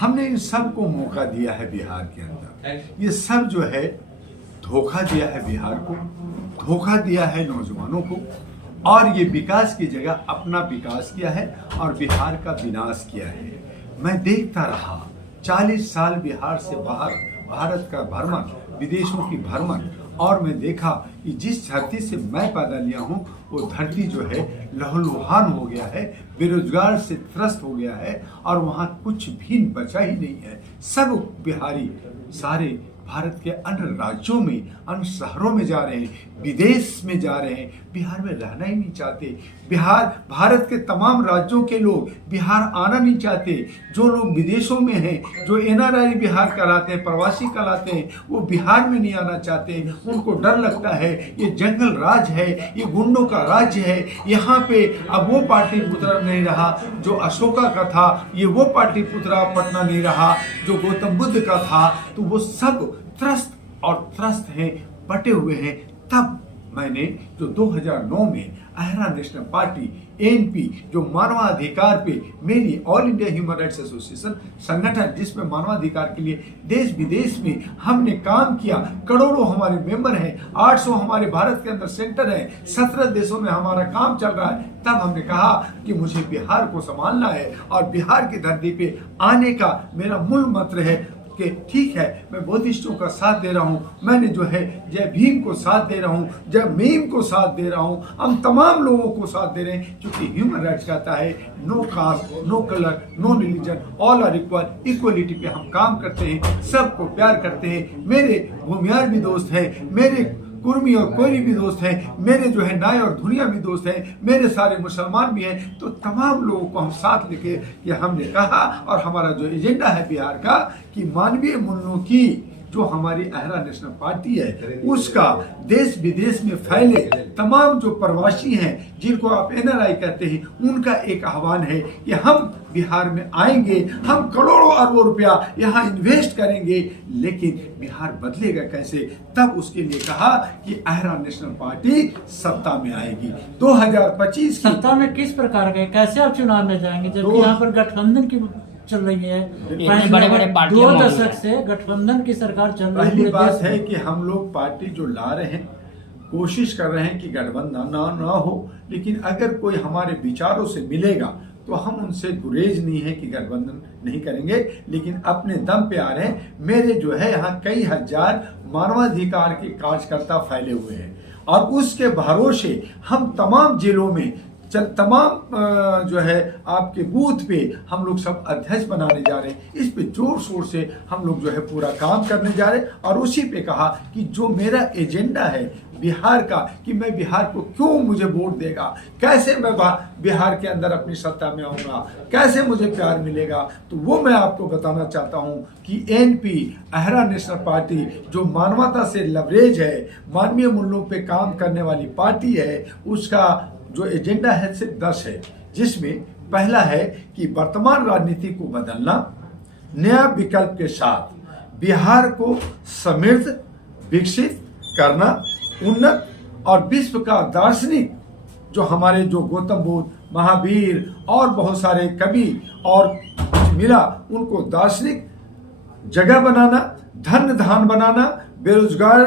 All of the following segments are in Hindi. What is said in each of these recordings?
हमने इन सब को मौका दिया है बिहार के अंदर। ये सब जो है धोखा दिया है बिहार को, धोखा दिया है नौजवानों को, और ये विकास की जगह अपना विकास किया है और बिहार का विनाश किया है। मैं देखता रहा 40 साल बिहार से बाहर भारत का भ्रमण, विदेशों की भ्रमण, और मैं देखा कि जिस धरती से मैं पैदा लिया हूँ वो धरती जो है लहूलुहान हो गया है, बेरोजगार से त्रस्त हो गया है, और वहाँ कुछ भी बचा ही नहीं है। सब बिहारी सारे भारत के अन्य राज्यों में, अन्य शहरों में जा रहे हैं, विदेश में जा रहे हैं, बिहार में रहना ही नहीं चाहते। बिहार, भारत के तमाम राज्यों के लोग बिहार आना नहीं चाहते। जो लोग विदेशों में हैं, जो एनआरआई बिहार कहलाते हैं, प्रवासी कहलाते हैं, वो बिहार में नहीं आना चाहते। उनको डर लगता है, ये जंगल राज है, ये गुंडों का राज्य है। यहाँ पे अब वो पार्टी पुत्र नहीं रहा जो अशोका का था, ये वो पार्टी पुत्र पटना नहीं रहा जो गौतम बुद्ध का था। तो वो सब त्रस्त और त्रस्त हैं, बटे हुए हैं। तब मैंने जो 2009 में अहरा नेशनल पार्टी एएनपी, जो मानवाधिकार पे, मेरी all India human rights association संगठन, जिसमें मानवाधिकार के लिए देश विदेश में हमने काम किया, करोड़ों हमारे मेंबर हैं, 800 हमारे भारत के अंदर सेंटर है, 17 देशों में हमारा काम चल रहा है। तब हमने कहा कि मुझे बिहार को संभालना है और बिहार की धरती पे आने का मेरा मूल मंत्र है कि ठीक है, मैं बुद्धिस्टों का साथ दे रहा हूँ, मैंने जो है जय भीम को साथ दे रहा हूँ, जय मीम को साथ दे रहा हूँ, हम तमाम लोगों को साथ दे रहे हैं, क्योंकि ह्यूमन राइट्स कहता है no caste, no colour, no religion, all are equal. Equality पे हम काम करते हैं, सबको प्यार करते हैं। मेरे भूमियार भी दोस्त हैं, मेरे कुर्मी और कोयरी भी दोस्त हैं, मेरे जो है नाय और धुरिया भी दोस्त हैं, मेरे सारे मुसलमान भी हैं। तो तमाम लोगों को हम साथ लेके कि हमने कहा, और हमारा जो एजेंडा है बिहार का कि मानवीय मूल्यों की जो हमारी अहरा नेशनल पार्टी है उसका देश विदेश में फैले। तमाम जो प्रवासी हैं जिनको आप एनआरआई कहते हैं, उनका एक आह्वान है कि हम बिहार में आएंगे, हम करोड़ों अरबों रुपया यहाँ इन्वेस्ट करेंगे, लेकिन बिहार बदलेगा कैसे? तब उसके लिए कहा कि अहरा नेशनल पार्टी सत्ता में आएगी 2025 की। सत्ता में किस प्रकार के, कैसे आप चुनाव में जाएंगे जबकि यहाँ पर गठबंधन की चल रही है? बड़े बड़े 2 दशक से गठबंधन की सरकार चल रही है। पहली बात है कि हम लोग पार्टी जो ला रहे हैं, कोशिश कर रहे हैं कि गठबंधन ना हो, लेकिन अगर कोई हमारे विचारों से मिलेगा तो हम उनसे गुरेज नहीं है कि गठबंधन नहीं करेंगे, लेकिन अपने दम पे आ रहे हैं। मेरे जो है यहाँ कई हजार मानवाधिकार के कार्यकर्ता फैले हुए हैं, और उसके भरोसे हम तमाम जिलों में तमाम जो है आपके बूथ पे हम लोग सब अध्यक्ष बनाने जा रहे हैं। इस पे जोर शोर से हम लोग जो है पूरा काम करने जा रहे हैं, और उसी पे कहा कि जो मेरा एजेंडा है बिहार का, कि मैं बिहार को क्यों मुझे वोट देगा, कैसे मैं बिहार के अंदर अपनी सत्ता में आऊँगा, कैसे मुझे प्यार मिलेगा, तो वो मैं आपको बताना चाहता हूँ कि एएनपी अहरा नेशनल पार्टी जो मानवता से लवरेज है, मानवीय मूल्यों पे काम करने वाली पार्टी है, उसका जो एजेंडा है सिर्फ 10 है, जिसमें पहला है कि वर्तमान राजनीति को बदलना, नया विकल्प के साथ बिहार को समृद्ध, विकसित करना, उन्नत और विश्व का दार्शनिक जो हमारे जो गौतम बुद्ध, महावीर और बहुत सारे कवि और मिला, उनको दार्शनिक जगह बनाना, धन धान बनाना, बेरोजगार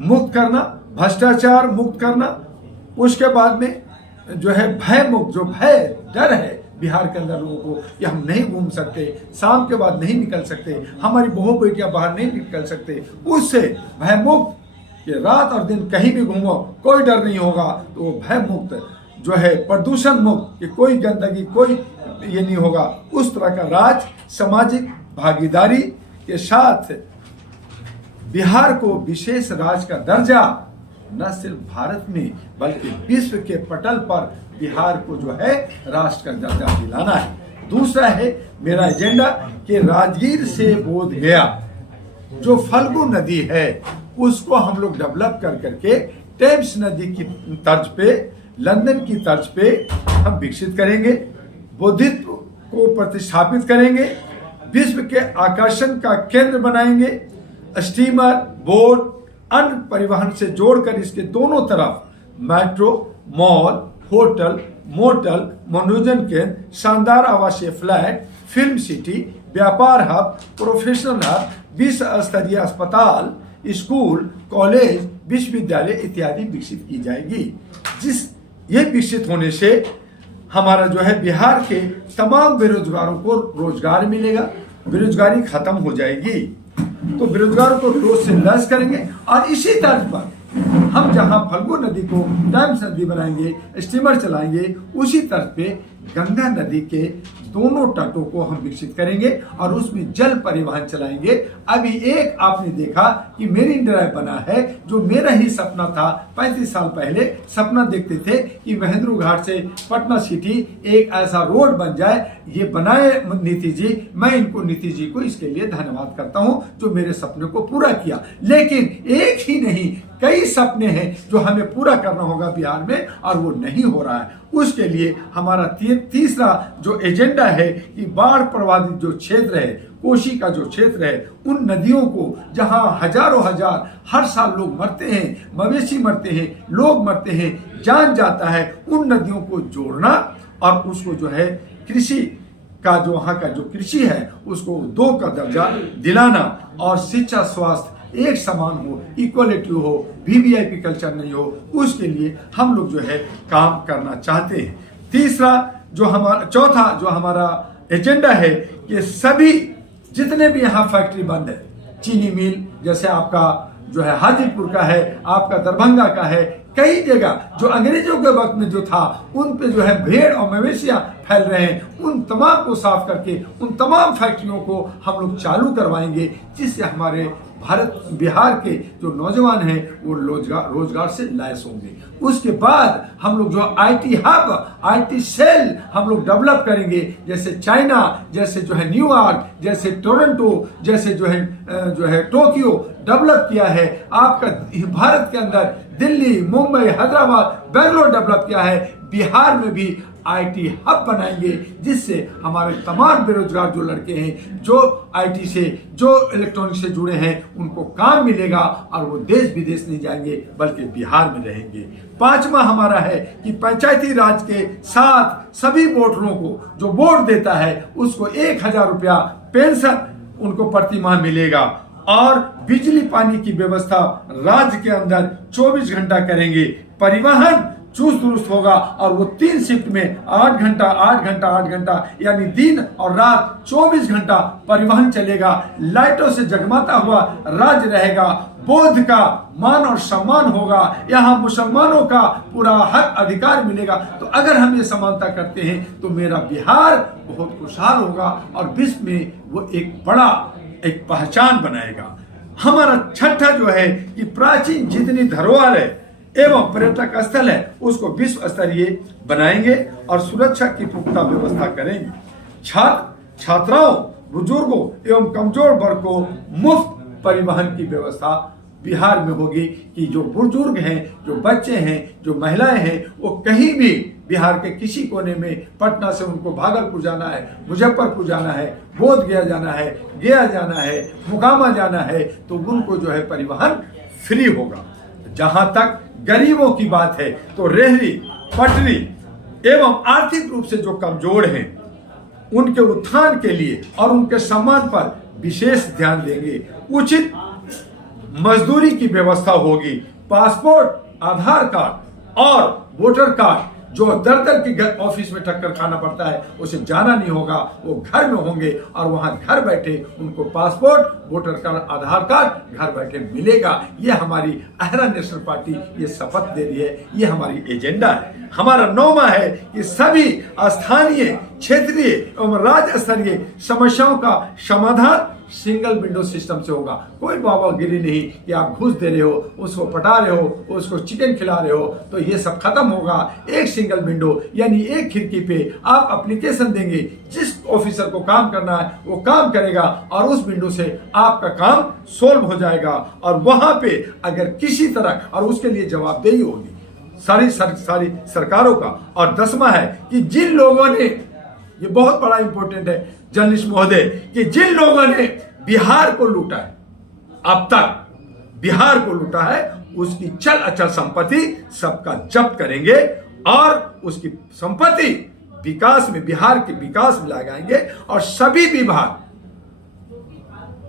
मुक्त करना, भ्रष्टाचार मुक्त करना, उसके बाद में जो है भय मुक्त, जो भय डर है बिहार के अंदर लोगों को कि हम नहीं घूम सकते, शाम के बाद नहीं निकल सकते, हमारी बहू बेटियां बाहर नहीं निकल सकते, उससे भय मुक्त कि रात और दिन कहीं भी घूमो कोई डर नहीं होगा, तो वो भय मुक्त जो है, प्रदूषण मुक्त कि कोई गंदगी, कोई ये नहीं होगा, उस तरह का राज, सामाजिक भागीदारी के साथ बिहार को विशेष राज्य का दर्जा न सिर्फ भारत में बल्कि विश्व के पटल पर बिहार को जो है राष्ट्र का दर्जा दिलाना है। दूसरा है मेरा एजेंडा कि राजगीर से बोध गया जो फल्गु नदी है उसको हम लोग डेवलप कर करके टेम्स नदी की तर्ज पे, लंदन की तर्ज पे हम विकसित करेंगे, बौद्धित्व को प्रतिस्थापित करेंगे, विश्व के आकर्षण का केंद्र बनाएंगे, स्टीमर, बोट, अन्य परिवहन से जोड़कर इसके दोनों तरफ मेट्रो, मॉल, होटल, मोटल, मनोरंजन केंद्र, शानदार आवासीय फ्लैट, फिल्म सिटी, व्यापार हब, प्रोफेशनल हब, विश्व स्तरीय अस्पताल, स्कूल, कॉलेज, विश्वविद्यालय इत्यादि विकसित की जाएगी। ये विकसित होने से हमारा जो है बिहार के तमाम बेरोजगारों को रोजगार मिलेगा, बेरोजगारी खत्म हो जाएगी। तो बेरोजगारों को रोज से लैस करेंगे और इसी तर्ज पर हम जहां फल्गु नदी को डैम नदी बनाएंगे, स्टीमर चलाएंगे, उसी तर्ज पे गंगा नदी के दोनों तटों को हम विकसित करेंगे और उसमें जल परिवहन चलाएंगे। अभी एक आपने देखा कि मेरीन ड्राइव बना है, जो मेरा ही सपना था। 35 साल पहले सपना देखते थे कि महेंद्र घाट से पटना सिटी एक ऐसा रोड बन जाए। ये बनाए नीतीश जी, मैं इनको नीतीश जी को इसके लिए धन्यवाद करता हूं जो मेरे सपने को पूरा किया। लेकिन एक ही नहीं, कई सपने हैं जो हमें पूरा करना होगा बिहार में और वो नहीं हो रहा है। उसके लिए हमारा तीसरा जो एजेंडा है कि बाढ़ प्रभावित जो क्षेत्र है, कोसी का जो क्षेत्र है, उन नदियों को जहां हजारों हजार हर साल लोग मरते हैं, मवेशी मरते हैं, लोग मरते हैं, जान जाता है, उन नदियों को जोड़ना और उसको जो है कृषि का जो वहां का जो कृषि है उसको 2 का दर्जा दिलाना और शिक्षा स्वास्थ्य एक समान हो, इक्वलिटी हो, वीवीआईपी कल्चर नहीं हो, उसके लिए हम लोग जो है काम करना चाहते हैं। चौथा जो हमारा एजेंडा है कि सभी जितने भी यहाँ फैक्ट्री बंद है, चीनी मिल जैसे आपका जो है हाजीपुर का है, आपका दरभंगा का है, कई जगह जो अंग्रेजों के वक्त में जो था उन पे जो है भेड़ और मवेशियां फैल रहे हैं, उन तमाम को साफ करके उन तमाम फैक्ट्रियों को हम लोग चालू करवाएंगे, जिससे हमारे बिहार के जो नौजवान हैं वो रोजगार से लैस होंगे। उसके बाद हम लोग जो आईटी हब, आईटी सेल हम लोग डेवलप करेंगे, जैसे चाइना, जैसे जो है न्यूयॉर्क, जैसे टोरंटो, जैसे जो है टोक्यो डेवलप किया है। आपका भारत के अंदर दिल्ली, मुंबई, हैदराबाद, बेंगलोर डेवलप किया है। बिहार में भी आईटी हब बनाएंगे, जिससे हमारे तमाम बेरोजगार जो लड़के हैं, जो आईटी से, जो इलेक्ट्रॉनिक से जुड़े हैं, उनको काम मिलेगा और वो देश विदेश नहीं जाएंगे बल्कि बिहार में रहेंगे। 5वां हमारा है कि पंचायती राज के साथ सभी वोटरों को जो वोट देता है उसको 1000 रुपया पेंशन उनको प्रति माह मिलेगा और बिजली पानी की व्यवस्था राज्य के अंदर 24 घंटा करेंगे। परिवहन चुस्त दुरुस्त होगा और वो 3 शिफ्ट में 8 घंटा 8 घंटा 8 घंटा यानी दिन और रात 24 घंटा परिवहन चलेगा। लाइटों से जगमगाता हुआ राज्य रहेगा। बौद्ध का मान और सम्मान होगा। यहाँ मुसलमानों का पूरा हक अधिकार मिलेगा। तो अगर हम ये समानता करते हैं तो मेरा बिहार बहुत खुशहाल होगा और विश्व में वो एक पहचान बनाएगा। हमारा छठा जो है कि प्राचीन जितनी धरोहर है एवं पर्यटक स्थल है उसको विश्व स्तरीय बनाएंगे और सुरक्षा की पुख्ता व्यवस्था करेंगे। छात्राओं, बुजुर्गों एवं कमजोर वर्ग को मुफ्त परिवहन की व्यवस्था बिहार में होगी कि जो बुजुर्ग हैं, जो बच्चे हैं, जो महिलाएं हैं, वो कहीं भी बिहार के किसी कोने में, पटना से उनको भागलपुर जाना है, मुजफ्फरपुर जाना है, बोध गया जाना है, गया जाना है, मोकामा जाना है, तो उनको जो है परिवहन फ्री होगा। जहां तक गरीबों की बात है तो रेहड़ी पटरी एवं आर्थिक रूप से जो कमजोर हैं उनके उत्थान के लिए और उनके सम्मान पर विशेष ध्यान देंगे। उचित मजदूरी की व्यवस्था होगी। पासपोर्ट, आधार कार्ड और वोटर कार्ड जो दर के ऑफिस में टक्कर खाना पड़ता है उसे जाना नहीं होगा, वो घर में होंगे और वहां घर बैठे उनको पासपोर्ट, वोटर कार्ड, आधार कार्ड घर बैठे मिलेगा। ये हमारी अहरा नेशनल पार्टी ये शपथ दे रही है, ये हमारी एजेंडा है। हमारा 9वां है कि सभी स्थानीय, क्षेत्रीय एवं राज्य स्तरीय समस्याओं का समाधान सिंगल विंडो सिस्टम से होगा। कोई बाबागिरी नहीं कि आप घूस दे रहे हो, उसको पटा रहे हो, उसको चिकन खिला रहे हो, तो ये सब खत्म होगा। एक सिंगल विंडो यानी एक खिड़की पे आप एप्लीकेशन देंगे, जिस ऑफिसर को काम करना है वो काम करेगा और उस विंडो से आपका काम सोल्व हो जाएगा। और वहां पे अगर किसी तरह, और उसके लिए जवाबदेही होगी सारी सरकारों का। और 10वां है कि जिन लोगों ने, ये बहुत बड़ा इंपॉर्टेंट है जर्नलिस्ट महोदय, कि जिन लोगों ने बिहार को लूटा है, अब तक बिहार को लूटा है, उसकी चल अचल संपत्ति सबका जब्त करेंगे और उसकी संपत्ति विकास में, बिहार के विकास में लगाएंगे। और सभी विभाग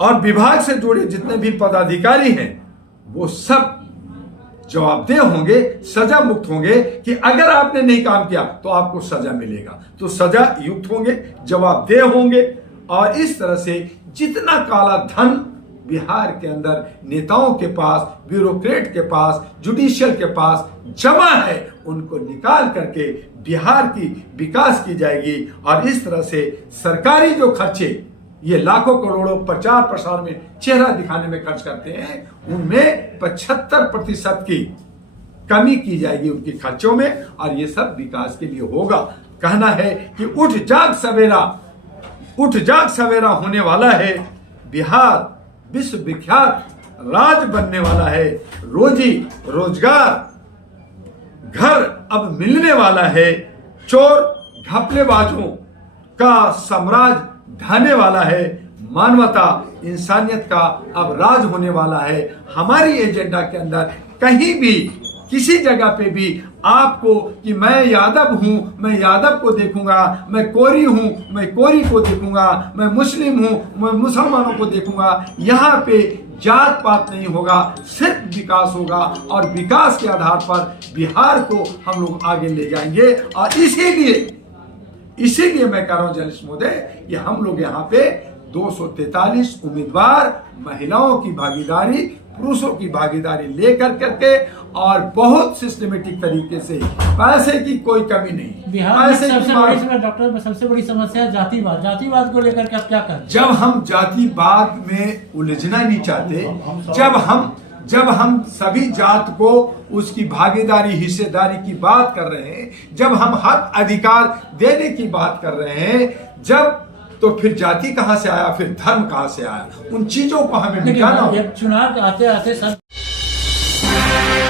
और विभाग से जुड़े जितने भी पदाधिकारी हैं वो सब जवाबदेह होंगे, सजा मुक्त होंगे कि अगर आपने नहीं काम किया तो आपको सजा मिलेगा। तो सजा युक्त होंगे, जवाबदेह होंगे। और इस तरह से जितना काला धन बिहार के अंदर नेताओं के पास, ब्यूरोक्रेट के पास, जुडिशियल के पास जमा है, उनको निकाल करके बिहार की विकास की जाएगी। और इस तरह से सरकारी जो खर्चे ये लाखों करोड़ों प्रचार प्रसार में चेहरा दिखाने में खर्च करते हैं, उनमें 75% की कमी की जाएगी उनके खर्चों में। और ये सब विकास के लिए होगा। कहना है कि उठ जाग सवेरा होने वाला है, बिहार विश्व विख्यात राज्य बनने वाला है, रोजी रोजगार घर अब मिलने वाला है, चोर घपलेबाजों का साम्राज्य ढहने वाला है, मानवता इंसानियत का अब राज होने वाला है। हमारी एजेंडा के अंदर कहीं भी किसी जगह पे भी आपको कि मैं यादव हूं, मैं यादव को देखूंगा, मैं कोरी हूं, मैं कोरी को देखूंगा, मैं मुस्लिम हूं, मैं मुसलमानों को देखूंगा, यहाँ पे जात पात नहीं होगा, सिर्फ विकास होगा। और विकास के आधार पर बिहार को हम लोग आगे ले जाएंगे। और इसीलिए मैं कह रहा हूं जर्नलिस्ट महोदय, कि हम लोग यहाँ पे 243 उम्मीदवार, महिलाओं की भागीदारी, पुरुषों की भागीदारी लेकर करके और बहुत सिस्टमेटिक तरीके से, पैसे की कोई कमी नहीं। बिहार में सबसे बड़ी समस्या जातिवाद। जातिवाद को लेकर के आप क्या करते हैं? जब हम जातिवाद में उलझना नहीं चाहते, जब हम सभी जात को उसकी भागीदारी, हिस्सेदारी की बात कर रहे हैं, जब हम हक अधिकार देने की बात कर रहे हैं, तो फिर जाति कहां से आया, फिर धर्म कहां से आया? उन चीजों को हमें मिटाना होगा। चुनाव आते आते सब